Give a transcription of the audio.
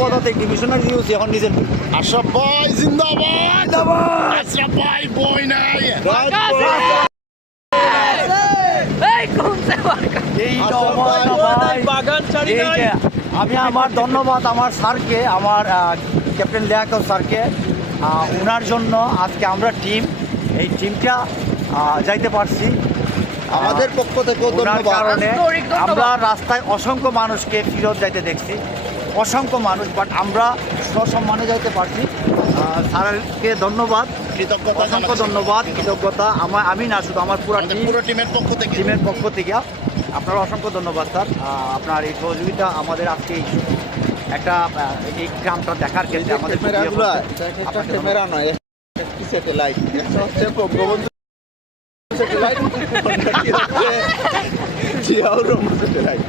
পদাতিক divisional use এখন নিজের আশরাফ ভাই জিন্দাবাদ। আশরাফ ভাই বই নাই। আমি আমার ধন্যবাদ আমার স্যারকে, আমার ক্যাপ্টেন লিয়াকত স্যারকে। ওনার জন্য আজকে আমরা এই টিমটা যাইতে পারছি। আমাদের পক্ষ থেকে ওনার ধন্যবাদ। কারণে আমরা রাস্তায় অসংখ্য মানুষকে ফিরত যাইতে দেখছি, অসংখ্য মানুষ, বাট আমরা সসম্মানে যাইতে পারছি। স্যারকে ধন্যবাদ, কৃতজ্ঞতা অসংখ্য জানাচ্ছি। ধন্যবাদ, কৃতজ্ঞতা আমি না, শুধু আমার পুরো পুরো টিমের পক্ষ থেকে। থেকে আপনার অসংখ্য ধন্যবাদ স্যার। আপনার এই সহযোগিতা আমাদের আজকে একটা এই গ্রামটা দেখার ক্ষেত্রে আমাদের ক্যামেরা নয়, স্যাটেলাইট। একটা হচ্ছে বঙ্গবন্ধু স্যাটেলাইট, অন্যটি হচ্ছে জিয়াউর রহমান স্যাটেলাইট।